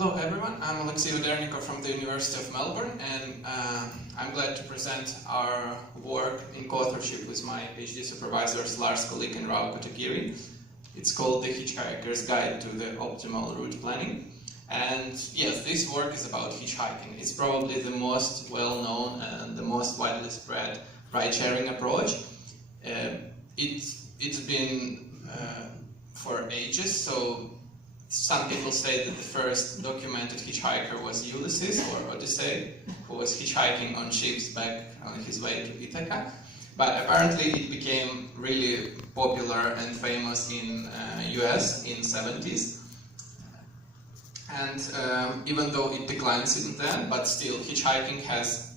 Hello everyone, I'm Daejeon from the University of Melbourne, and I'm glad to present our work in co-authorship with my PhD supervisors Lars Kolik and Rao Kotagiri. It's called The Hitchhiker's Guide to the Optimal Route Planning. And yes, this work is about hitchhiking. It's probably the most well-known and the most widely spread ride-sharing approach. It's been for ages, so some people say that the first documented hitchhiker was Ulysses, or Odyssey, who was hitchhiking on ships back on his way to Ithaca. But apparently it became really popular and famous in US in 70s. And even though it declined since then, but still hitchhiking has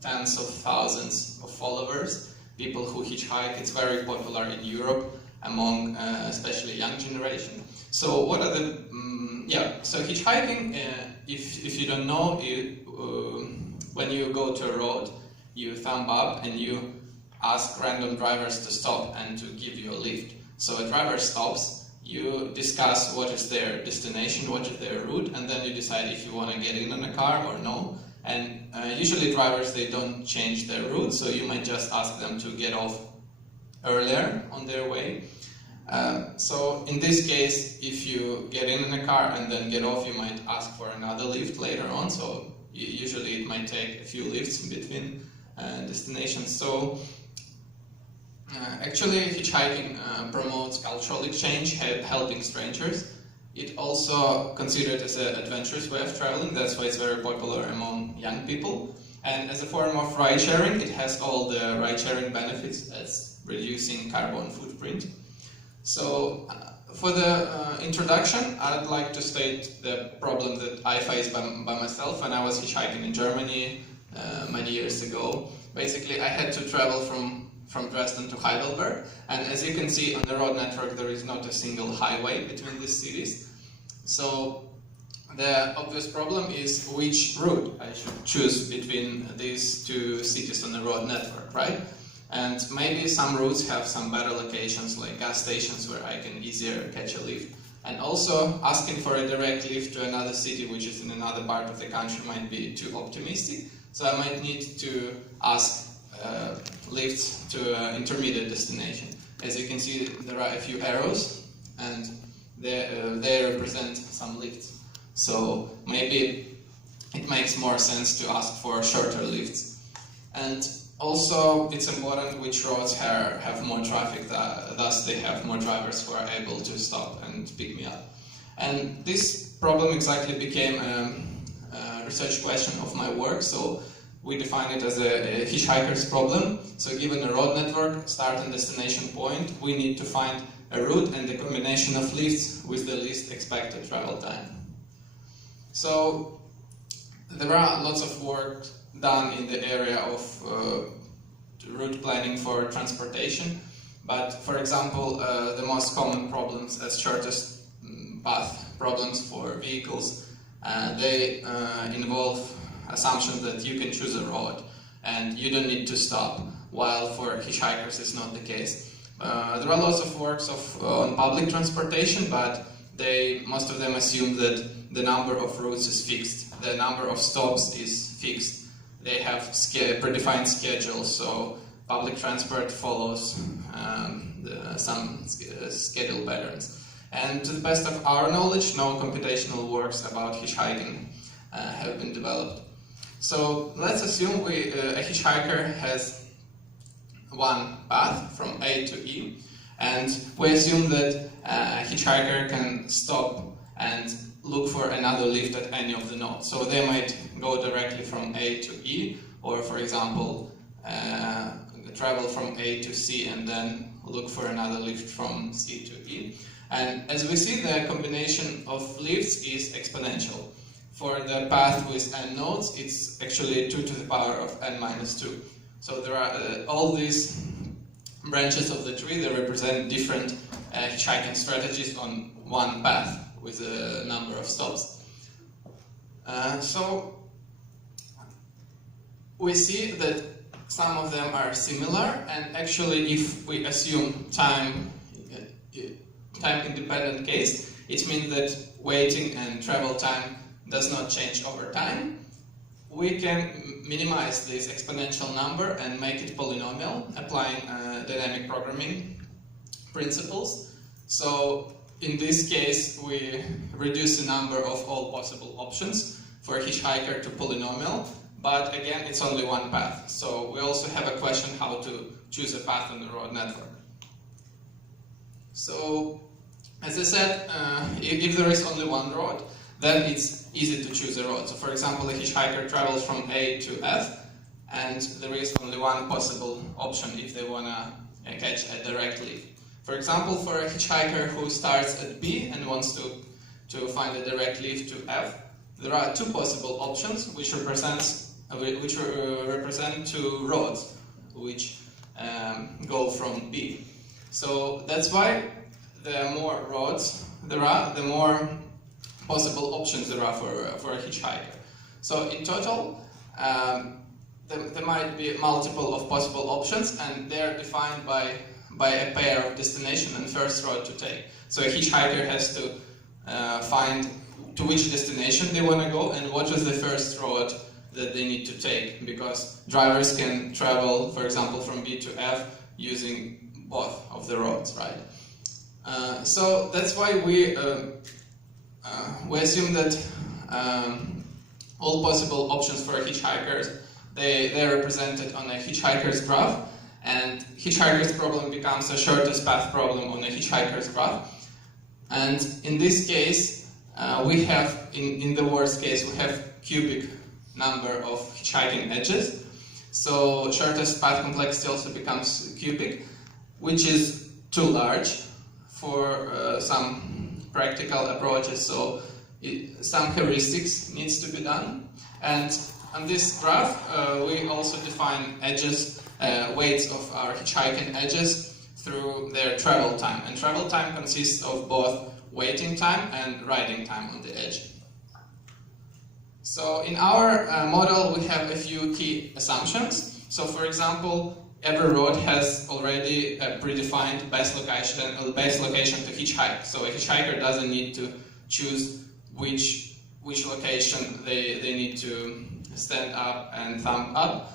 tens of thousands of followers, people who hitchhike. It's very popular in Europe among especially young generation. So what are the, so hitchhiking, if you don't know, when you go to a road, you thumb up and you ask random drivers to stop and to give you a lift. So a driver stops, you discuss what is their destination, what is their route, and then you decide if you want to get in on a car or no. And usually drivers, they don't change their route, so you might just ask them to get off earlier on their way. So in this case, if you get in a car and then get off, you might ask for another lift later on. So usually it might take a few lifts in between destinations. So actually hitchhiking promotes cultural exchange, helping strangers. It also considered as an adventurous way of traveling. That's why it's very popular among young people. And as a form of ride sharing, it has all the ride sharing benefits as reducing carbon footprint. So for the introduction, I'd like to state the problem that I faced by myself when I was hitchhiking in Germany many years ago. Basically, I had to travel from Dresden to Heidelberg, and as you can see on the road network, there is not a single highway between these cities. So the obvious problem is which route I should choose between these two cities on the road network, right? And maybe some routes have some better locations, like gas stations where I can easier catch a lift. And also, asking for a direct lift to another city, which is in another part of the country, might be too optimistic. So I might need to ask lifts to an intermediate destination. As you can see, there are a few arrows, and they represent some lifts. So maybe it makes more sense to ask for shorter lifts. And also, it's important which roads have more traffic, thus they have more drivers who are able to stop and pick me up. And this problem exactly became a research question of my work, so we define it as a hitchhiker's problem. So given a road network, start and destination point, we need to find a route and the combination of lifts with the least expected travel time. So there are lots of work done in the area of route planning for transportation, but for example, the most common problems as shortest path problems for vehicles, they involve assumption that you can choose a road and you don't need to stop, while for hitchhikers it's not the case. There are lots of works on public transportation, but most of them assume that the number of routes is fixed, the number of stops is fixed. They have predefined schedules, so public transport follows some schedule patterns. And to the best of our knowledge, no computational works about hitchhiking have been developed. So let's assume a hitchhiker has one path from A to E, and we assume that a hitchhiker can stop and look for another lift at any of the nodes. So they might go directly from A to E, or for example, travel from A to C and then look for another lift from C to E. And as we see, the combination of lifts is exponential. For the path with n nodes, it's actually 2 to the power of n minus 2. So there are all these branches of the tree that represent different hitchhiking strategies on one path with a number of stops. So we see that some of them are similar, and actually if we assume time independent case, it means that waiting and travel time does not change over time. We can minimize this exponential number and make it polynomial, applying dynamic programming principles. So in this case, we reduce the number of all possible options for a hitchhiker to polynomial, but again, it's only one path. So we also have a question how to choose a path on the road network. So, as I said, if there is only one road, then it's easy to choose a road. So for example, a hitchhiker travels from A to F, and there is only one possible option if they want to catch a direct lift. For example, for a hitchhiker who starts at B and wants to find a direct lift to F, there are two possible options which represent two roads which go from B. So that's why the more roads there are, the more possible options there are for a hitchhiker. So in total, there might be multiple of possible options, and they are defined by a pair of destination and first road to take. So a hitchhiker has to find to which destination they want to go and what is the first road that they need to take, because drivers can travel, for example, from B to F using both of the roads, right? So that's why we assume that all possible options for hitchhikers, they are represented on a hitchhiker's graph, and hitchhiker's problem becomes a shortest path problem on a hitchhiker's graph. And in this case, we have, in the worst case, we have cubic number of hitchhiking edges. So shortest path complexity also becomes cubic, which is too large for some practical approaches. So some heuristics needs to be done. And on this graph, we also define edges, weights of our hitchhiking edges through their travel time. And travel time consists of both waiting time and riding time on the edge. So in our model, we have a few key assumptions. So for example, every road has already a predefined base location to hitchhike. So a hitchhiker doesn't need to choose which location they need to stand up and thumb up,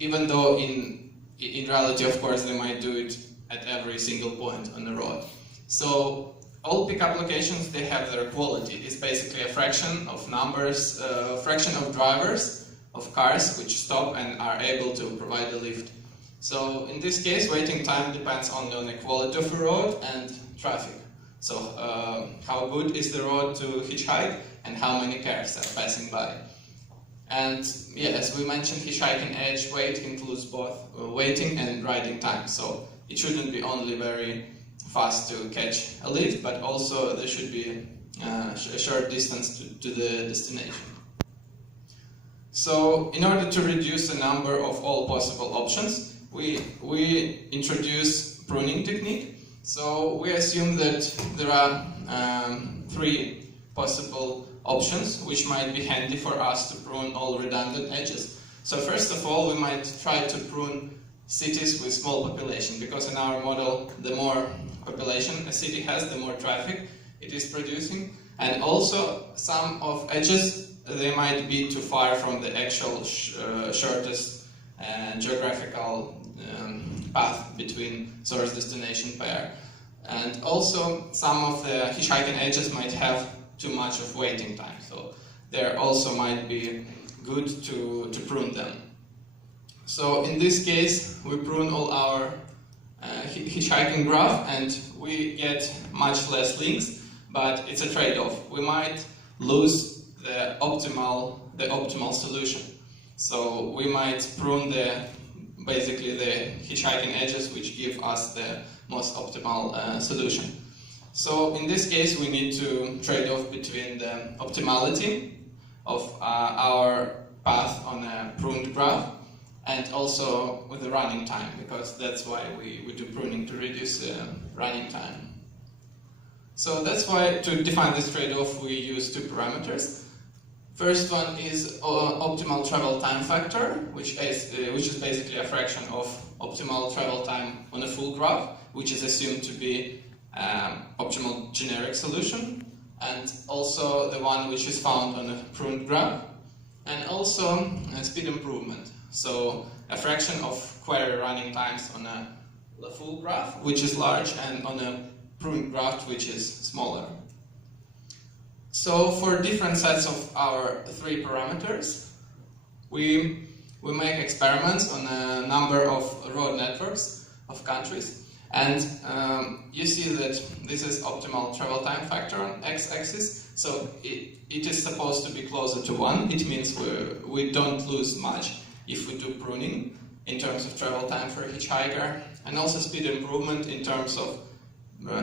even though in reality, of course, they might do it at every single point on the road. So all pickup locations, they have their quality. It's basically a fraction of numbers, fraction of drivers of cars which stop and are able to provide a lift. So in this case, waiting time depends only on the quality of the road and traffic. So how good is the road to hitchhike and how many cars are passing by. And yeah, as we mentioned, hitchhiking edge weight includes both waiting and riding time. So it shouldn't be only very fast to catch a lift, but also there should be a short distance to the destination. So in order to reduce the number of all possible options, we introduce pruning technique. So we assume that there are three possible options which might be handy for us to prune all redundant edges. So first of all, we might try to prune cities with small population, because in our model, the more population a city has, the more traffic it is producing. And also some of edges, they might be too far from the actual shortest geographical path between source destination pair. And also some of the hitchhiking edges might have too much of waiting time, so there also might be good to prune them. So in this case, we prune all our hitchhiking graph and we get much less links, but it's a trade-off. We might lose the optimal solution. So we might prune basically the hitchhiking edges which give us the most optimal solution. So in this case, we need to trade off between the optimality of our path on a pruned graph and also with the running time, because that's why we do pruning, to reduce running time. So that's why, to define this trade-off, we use two parameters. First one is optimal travel time factor, which is basically a fraction of optimal travel time on a full graph, which is assumed to be optimal generic solution, and also the one which is found on a pruned graph, and also speed improvement. So a fraction of query running times on a full graph, which is large, and on a pruned graph, which is smaller. So for different sets of our 3 parameters, we make experiments on a number of road networks of countries. And you see that this is optimal travel time factor on x-axis. So it is supposed to be closer to 1. It means we don't lose much if we do pruning in terms of travel time for a hitchhiker, and also speed improvement in terms of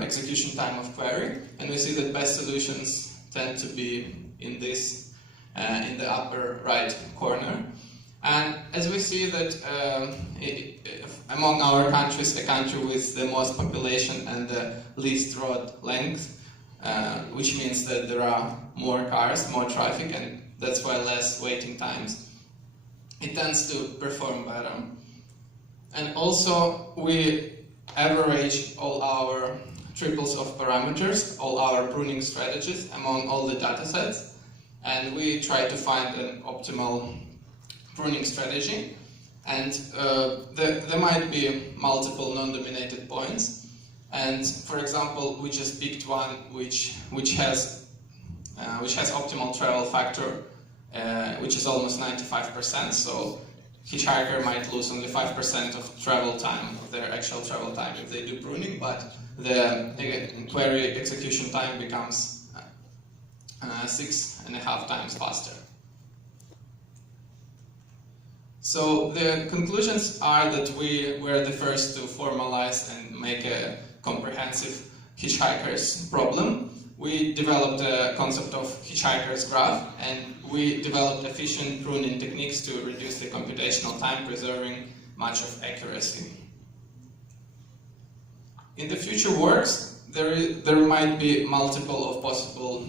execution time of query. And we see that best solutions tend to be in this, in the upper right corner. And as we see that among our countries, a country with the most population and the least road length, which means that there are more cars, more traffic, and that's why less waiting times, it tends to perform better. And also we average all our triples of parameters, all our pruning strategies among all the datasets, and we try to find an optimal pruning strategy. And there might be multiple non-dominated points, and for example we just picked one which has optimal travel factor, which is almost 95%, so hitchhiker might lose only 5% of travel time, of their actual travel time, if they do pruning, but the query execution time becomes 6.5 times faster. So the conclusions are that we were the first to formalize and make a comprehensive hitchhiker's problem. We developed a concept of hitchhiker's graph, and we developed efficient pruning techniques to reduce the computational time, preserving much of accuracy. In the future works, there might be multiple of possible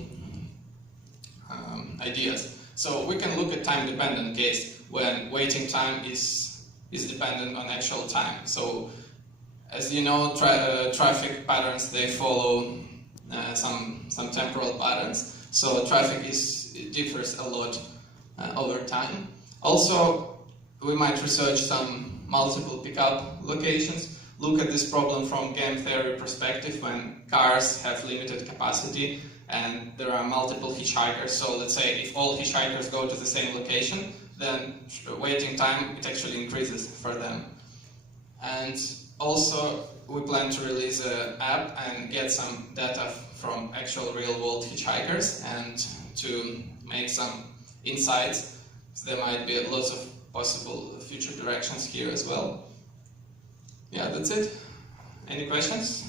ideas. So we can look at time-dependent case when waiting time is dependent on actual time. So as you know, traffic patterns, they follow some temporal patterns. So traffic differs a lot over time. Also, we might research some multiple pickup locations, look at this problem from game theory perspective when cars have limited capacity and there are multiple hitchhikers. So let's say if all hitchhikers go to the same location, then waiting time, it actually increases for them. And also, we plan to release an app and get some data from actual real-world hitchhikers and to make some insights. So there might be lots of possible future directions here as well. Yeah, that's it. Any questions?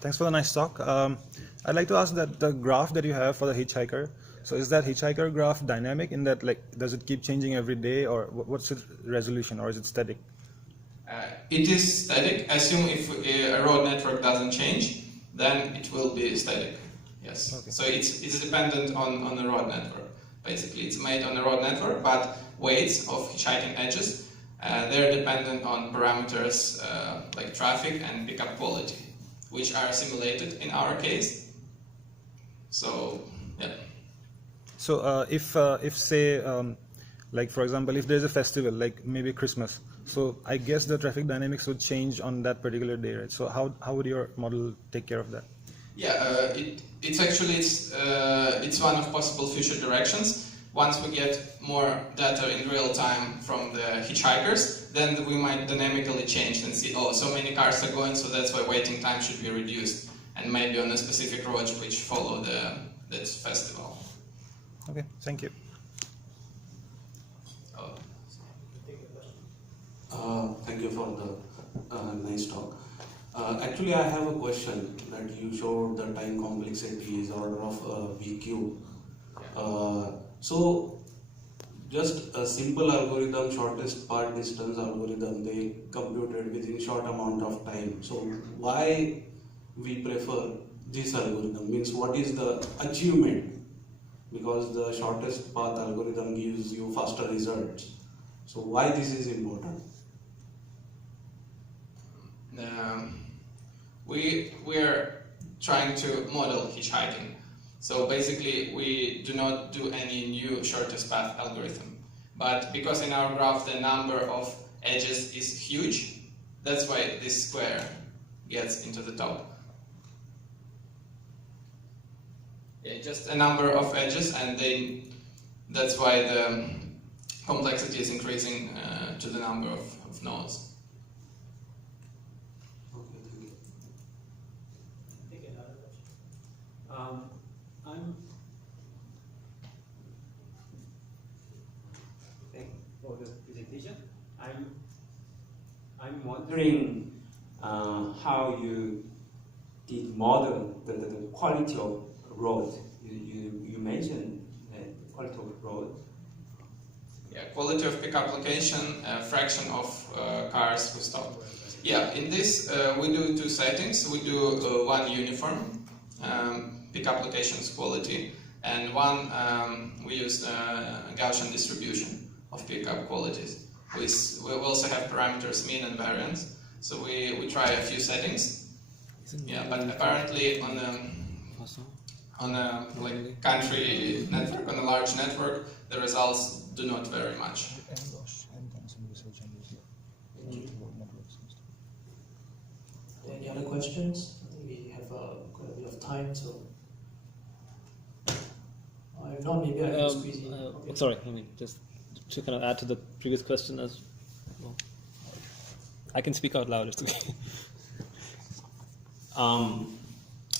Thanks for the nice talk. I'd like to ask that the graph that you have for the hitchhiker, so is that hitchhiker graph dynamic in that, like, does it keep changing every day, or what's its resolution, or is it static? It is static. Assume if a road network doesn't change, then it will be static. Yes. Okay. So it's dependent on the road network. Basically, it's made on a road network, but weights of hitchhiking edges, they're dependent on parameters like traffic and pickup quality, which are simulated in our case. So, yeah. So if say, like for example, if there's a festival, like maybe Christmas, so I guess the traffic dynamics would change on that particular day, right? So how would your model take care of that? Yeah, it's one of possible future directions. Once we get more data in real time from the hitchhikers, then we might dynamically change and see, oh, so many cars are going, so that's why waiting time should be reduced, and maybe on a specific road which follow that festival. Okay, thank you. Thank you for the nice talk. Actually, I have a question that you showed the time complexity is order of V cube. So, just a simple algorithm, shortest path distance algorithm, they computed within short amount of time. So, why we prefer this algorithm? Means what is the achievement? Because the shortest path algorithm gives you faster results. So, why this is important? we're trying to model hitchhiking. So basically, we do not do any new shortest path algorithm. But because in our graph the number of edges is huge, that's why this square gets into the top. Yeah, just a number of edges, and that's why the complexity is increasing to the number of nodes. Okay, thank you. Take another question. Thank you for the presentation. I'm wondering how you did model the quality of road. You mentioned the quality of road. Yeah, quality of pick application, fraction of cars who stop. Yeah, in this we do two settings. We do one uniform pick applications quality, and one we use Gaussian distribution of pickup qualities. We also have parameters mean and variance. So we try a few settings. Yeah, but apparently on a like country network, on a large network, the results do not vary much. Any other questions? We have quite a bit of time, so if not, maybe I can squeeze in. Okay. Sorry, I mean, just to kind of add to the previous question as well. I can speak out loud, it's okay.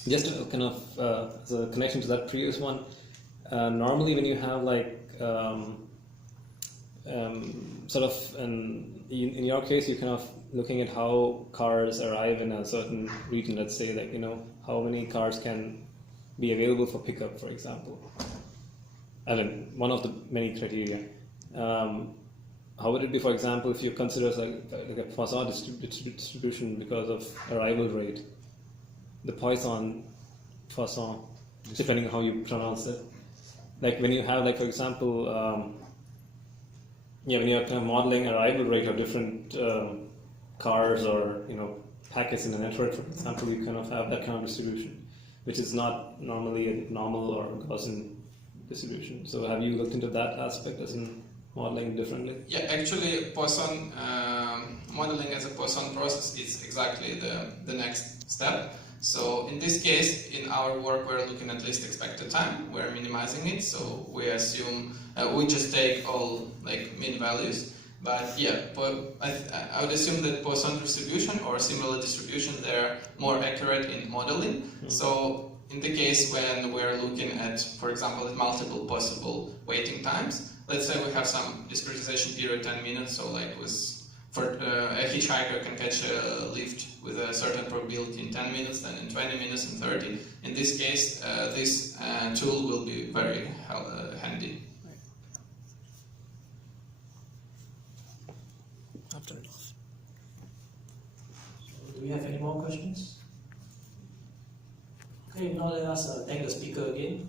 Just to kind of as a connection to that previous one, normally when you have like sort of in your case, you're kind of looking at how cars arrive in a certain region. Let's say that, you know, how many cars can be available for pickup, for example. I mean, one of the many criteria. How would it be, for example, if you consider like a Poisson distribution because of arrival rate, the Poisson, depending on how you pronounce it. Like when you have, like, for example, when you're kind of modeling arrival rate of different cars or, you know, packets in a network, for example, you kind of have that kind of distribution, which is not normally a normal or Gaussian distribution. So have you looked into that aspect as in modeling differently? Yeah, actually, Poisson modeling as a Poisson process is exactly the next step. So in this case, in our work, we're looking at least expected time. We're minimizing it, so we assume we just take all like mean values. But yeah, I would assume that Poisson distribution or similar distribution, they're more accurate in modeling. Mm-hmm. So in the case when we're looking at, for example, at multiple possible waiting times, let's say we have some discretization period 10 minutes, so like a hitchhiker can catch a lift with a certain probability in 10 minutes, then in 20 minutes and 30. In this case, this tool will be very handy. Do we have any more questions? Okay, now let us thank the speaker again.